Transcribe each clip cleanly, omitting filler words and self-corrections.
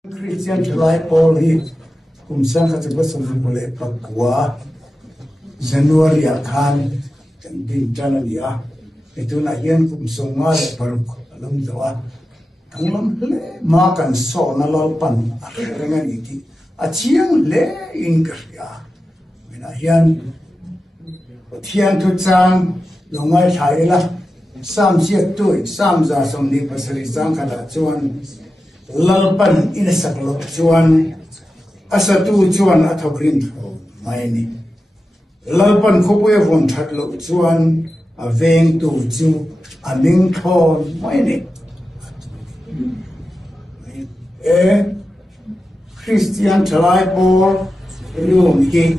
KRISTIAN THALAI PAWL hi kumsang kachapa samvule pakwa January akhan kan din tanania itu na hian kumsonga le paruk alam dawa kanglam le ma kan so na lal pan rengan iti achiang le in kria mena hian thian thu chang longai thaila sam siat tu sam za som ni pasari chang khala chuan lalpan in a saklo chuan asatu chuan athokrin mai ni lalpan khope von thatlo chuan a veng tu chu a ning thon mai ni KRISTIAN THALAI PAWL rium ki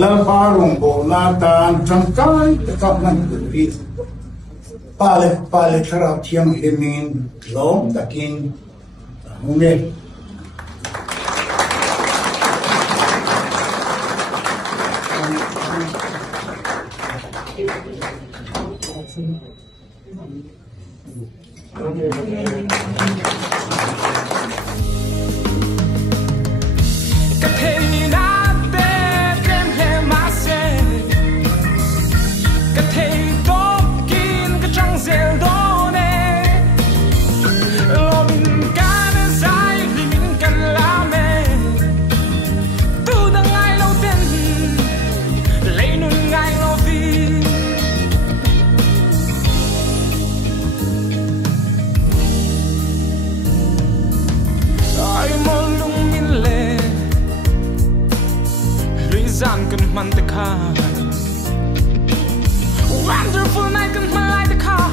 lalparong bo na tan tangkai takap nan ri pale tharap thiam himin lom takin munge man the car wonderful night can man like the car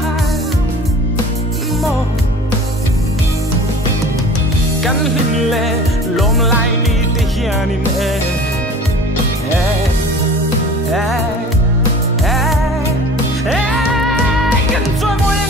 more can him le lom lai ni te hian in can try more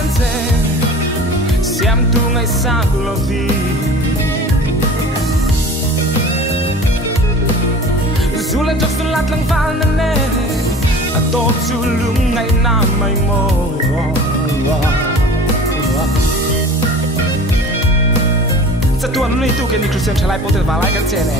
and say siam tu ngai sa lovi zula chok sulat lang fal na ne a to chu lung ngai na mai mo sa tuan ni tu ke ni Christian Thalai Pawl te va lai kan che ne